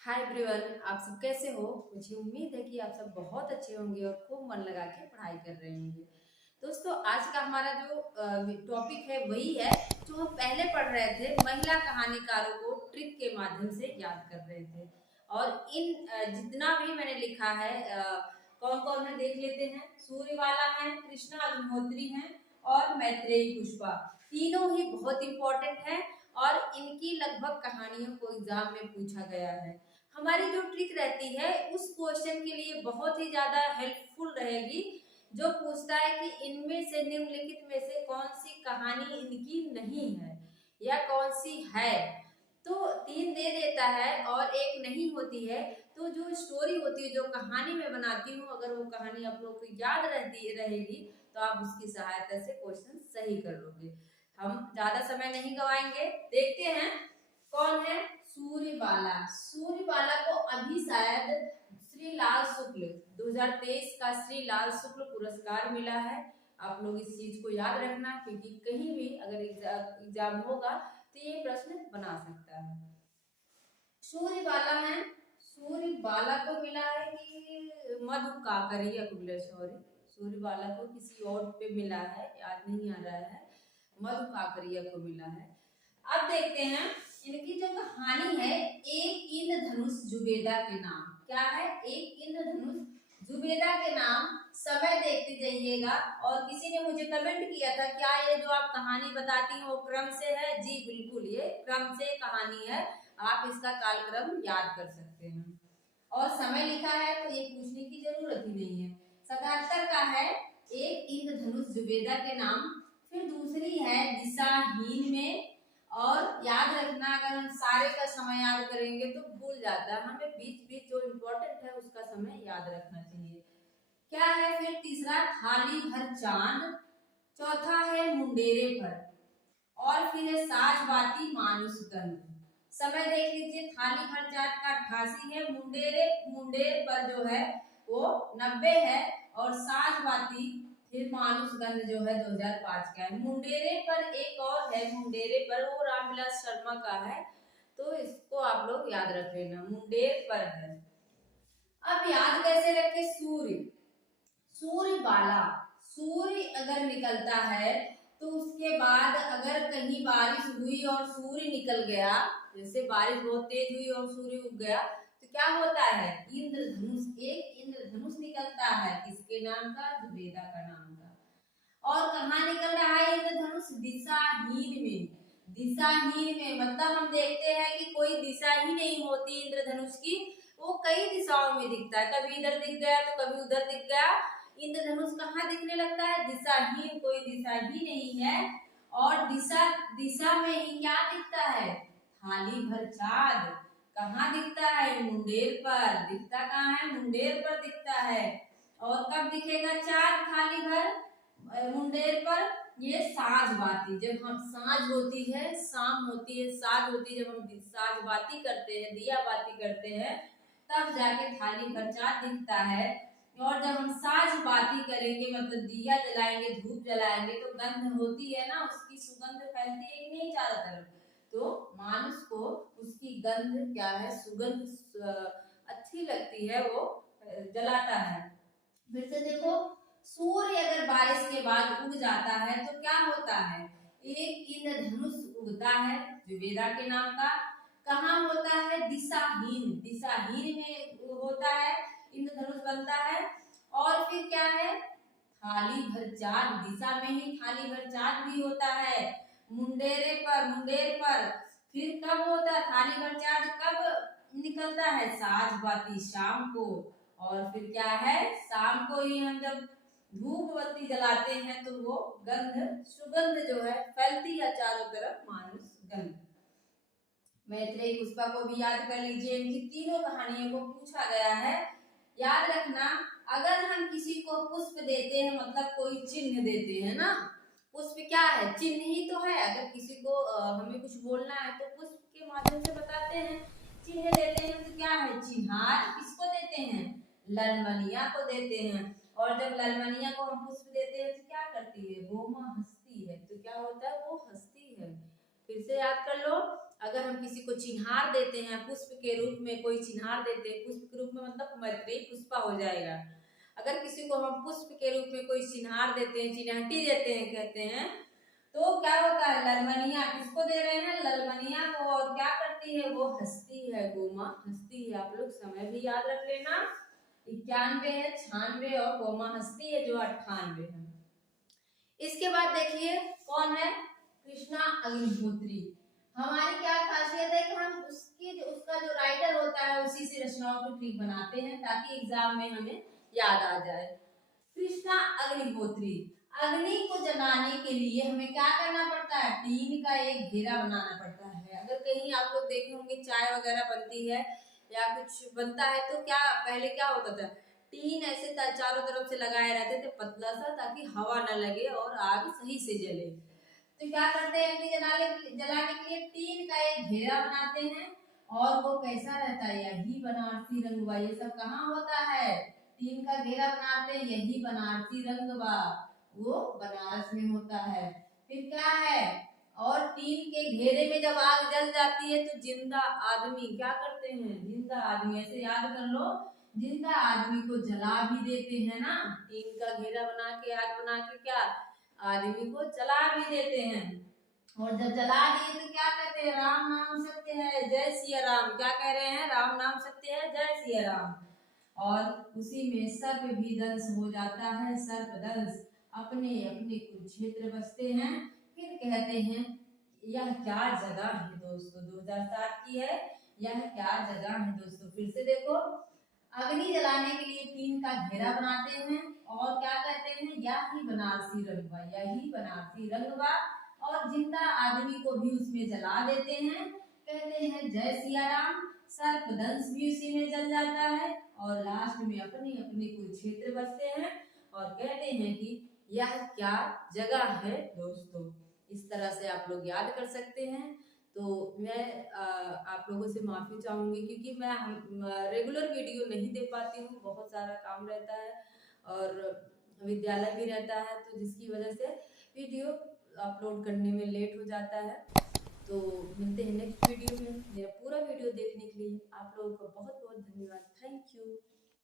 Hi everyone, आप सब कैसे हो। मुझे उम्मीद है कि आप सब बहुत अच्छे होंगे और खूब मन लगा के पढ़ाई कर रहे होंगे। दोस्तों, आज का हमारा जो टॉपिक है वही है जो हम पहले पढ़ रहे थे। महिला कहानीकारों को ट्रिक के माध्यम से याद कर रहे थे। और इन जितना भी मैंने लिखा है, कौन कौन है देख लेते हैं। सूर्यवाला है, कृष्णा अग्निहोत्री हैं और मैत्रेयी पुष्पा। तीनों ही बहुत इंपॉर्टेंट हैं और इनकी लगभग कहानियों को एग्जाम में पूछा गया है। हमारी जो ट्रिक रहती है उस क्वेश्चन के लिए बहुत ही ज्यादा हेल्पफुल रहेगी, जो पूछता है कि इनमें से निम्नलिखित में से कौन सी कहानी इनकी नहीं है या कौन सी है। तो तीन दे देता है और एक नहीं होती है। तो जो स्टोरी होती है, जो कहानी मैं बनाती हूँ, अगर वो कहानी आप लोगों को याद रहती रहेगी तो आप उसकी सहायता से क्वेश्चन सही कर लोगे। हम ज्यादा समय नहीं गवाएंगे, देखते हैं कौन है। सूर्यबाला। सूर्यबाला को अभी शायद श्री लाल शुक्ल 2023 का श्री लाल शुक्ल पुरस्कार मिला है। आप लोग इस चीज को याद रखना, क्योंकि कहीं भी अगर एग्जाम होगा तो ये प्रश्न बना सकता है। सूर्यबाला है, सूर्यबाला को मिला है कि मधु काकरिया को, सॉरी, सूर्यबाला को किसी और पे मिला है, याद नहीं आ रहा है। मधु काकरिया को मिला है। अब देखते हैं इनकी जो कहानी है, एक इंद्रधनुष जुबेदा के नाम। क्या है? एक इंद्रधनुष जुबेदा के नाम। समय देखते जाइएगा। और किसी ने मुझे कमेंट किया था, क्या ये जो आप कहानी बताती हैं वो क्रम से है? जी बिल्कुल, ये क्रम से कहानी है। आप इसका कालक्रम याद कर सकते हैं। और समय लिखा है तो ये पूछने की जरूरत ही नहीं है। 77 का है, एक इंद्रधनुष जुबेदा के नाम। फिर दूसरी है दिशाहीन में। और याद रखना, अगर हम सारे का समय याद करेंगे तो भूल जाता है, हमें बीच बीच जो इम्पोर्टेंट है उसका समय याद रखना चाहिए। क्या है फिर? तीसरा थाली भर चांद। चौथा है मुंडेरे पर। और फिर है साज बाती मानुष गंध। समय देख लीजिए, थाली भर चांद का 88 है, मुंडेर पर जो है वो 90 है, और साज बाती फिर मानुष गंध जो है 2005 का है। मुंडेरे पर एक और है, मुंडेरे पर वो रामविलास शर्मा का है, तो इसको आप लोग याद रख लेना, मुंडेर पर है। अब याद कैसे रखे? सूर्य, सूर्य बाला। सूर्य अगर निकलता है तो उसके बाद अगर कहीं बारिश हुई और सूर्य निकल गया, जैसे बारिश बहुत तेज हुई और सूर्य उग गया, तो क्या होता है? इंद्रधनुष, एक इंद्रधनुष निकलता है। किसके नाम का? जुबेदा का नाम का। और कहाँ निकल रहा है इंद्रधनुष? दिशाहीन में। दिशाहीन में मतलब हम देखते हैं कि कोई दिशा ही नहीं होती इंद्रधनुष की, वो कई दिशाओं में दिखता है। कभी इधर दिख गया तो कभी उधर दिख गया। इंद्रधनुष कहाँ दिखने लगता है? दिशाहीन, कोई दिशा ही नहीं है। और दिशा दिशा में ही क्या दिखता है? थाली भर चाँद। कहाँ दिखता है? मुंडेर पर। दिखता कहाँ है? मुंडेर पर दिखता है। और कब दिखेगा चाँद थाली भर? मुंडेर पर। ये साँझ बाती, जब हम साँझ होती है, शाम होती है, साँझ होती है, जब हम साँझ बाती करते हैं, दिया बाती करते हैं, तब जाके थाली भर चाँद दिखता है। और जब हम साँझ बाती करेंगे, मतलब दिया जलाएंगे, धूप जलाएंगे, तो गंध होती है ना, उसकी सुगंध फैलती है कि नहीं चारों तरफ। तो मानुष को उसकी गंध क्या है? सुगंध अच्छी लगती है, वो जलाता है। फिर से देखो, सूर्य अगर बारिश के बाद उग जाता है तो क्या होता है? एक इंद्रधनुष उगता है जुबेदा के नाम का। कहाँ होता है? दिशाहीन। दिशाहीन में होता है, इंद्रधनुष बनता है। और फिर क्या है? थाली भर चाँद। दिशा में ही थाली भर चाँद भी होता है। मुंडेरे पर, मुंडेर पर। फिर कब होता है थाली भर चाँद? कब निकलता है? साँझ बाती, शाम को। और फिर क्या है? शाम को ही हम जब धूप बत्ती जलाते हैं तो वो गंध, सुगंध जो है फैलती है चारों तरफ, मानुष गंध। मैत्रेयी पुष्पा को भी याद कर लीजिए, इनकी तीनों कहानियों को पूछा गया है। याद रखना, अगर हम किसी को पुष्प देते हैं मतलब कोई चिन्ह देते हैं ना, पुष्प क्या है? चिन्ह ही तो है। अगर किसी को हमें कुछ बोलना है तो पुष्प के माध्यम से बताते हैं। चिन्ह देते हैं तो क्या है? चिन्हार। किसको देते हैं? ललमनिया को देते हैं। और जब ललमनिया को हम पुष्प देते हैं तो क्या करती है? वो माँ हंसती है। तो क्या होता है? वो हंसती है। फिर से याद कर लो, अगर हम किसी को चिन्हार देते हैं पुष्प के रूप में, कोई चिन्हार देते हैं पुष्प के रूप में, मतलब मैत्रेयी पुष्पा हो जाएगा। अगर किसी को हम पुष्प के रूप में कोई चिन्हार देते हैं, चिन्हटी देते हैं कहते हैं, तो क्या होता है, ललमनिया किसको दे रहे हैं, ललमनिया को। और क्या करती है वो, हंसती है, गोमा हंसती है। आप लोग समय भी याद रख लेना, 91 है, 96 और गोमा हंसती है जो 98 है। इसके बाद देखिए कौन है, कृष्णा अग्निहोत्री। हमारी क्या खासियत है कि हम उसका जो राइटर होता है उसी से रचनाओं को ठीक बनाते हैं ताकि एग्जाम में हमें याद आ जाए। कृष्णा अग्निहोत्री, अग्नि को जलाने के लिए हमें क्या करना पड़ता है, टीन का एक घेरा बनाना पड़ता है। अगर कहीं आप लोग देखे होंगे चाय वगैरह बनती है या कुछ बनता है तो क्या पहले क्या होता था, टीन ऐसे चारों तरफ से लगाए रहते थे पतला सा, ताकि हवा न लगे और आग सही से जले। तो क्या करते हैं, अग्नि जलाने के लिए टीन का एक घेरा बनाते हैं। और वो कैसा रहता है, यही बनारसी रंगवा। ये सब कहाँ होता है, टीन का घेरा बनाते हैं, यही बनारसी रंगवा, वो बनारस में होता है। फिर क्या है, और टीन के घेरे में जब आग जल जाती है तो जिंदा आदमी क्या करते हैं, जिंदा आदमी, ऐसे याद कर लो, जिंदा आदमी को जला भी देते हैं ना, टीन का घेरा बना के आग बना के क्या आदमी को जला भी देते हैं। और जब जला दिए तो क्या कहते हैं, राम नाम सत्य है, जय सिया राम। क्या कह रहे हैं, राम नाम सत्य है, जय सिया राम। और उसी में सर्प भी दंश हो जाता है, सर्प दंश, अपने अपने कुरुक्षेत्र बसते हैं। फिर कहते हैं यह क्या जगह है दोस्तों, 2007 की है, यह क्या जगह है दोस्तों। फिर से देखो, अग्नि जलाने के लिए टीन का घेरा बनाते हैं और क्या कहते हैं, यही बनारसी रंगवा, यही बनारसी रंगवा। और जिंदा आदमी को भी उसमें जला देते हैं, कहते हैं जय सिया राम। सर्पदंश भी उसी में जल जाता है और लास्ट में अपने अपने कुरुक्षेत्र बसते हैं और कहते हैं कि यह क्या जगह है दोस्तों। इस तरह से आप लोग याद कर सकते हैं। तो मैं आप लोगों से माफ़ी चाहूँगी क्योंकि मैं रेगुलर वीडियो नहीं दे पाती हूँ, बहुत सारा काम रहता है और विद्यालय भी रहता है, तो जिसकी वजह से वीडियो अपलोड करने में लेट हो जाता है। तो मिलते हैं नेक्स्ट वीडियो में। मेरा पूरा वीडियो देखने के लिए आप लोगों का बहुत बहुत धन्यवाद। Thank you.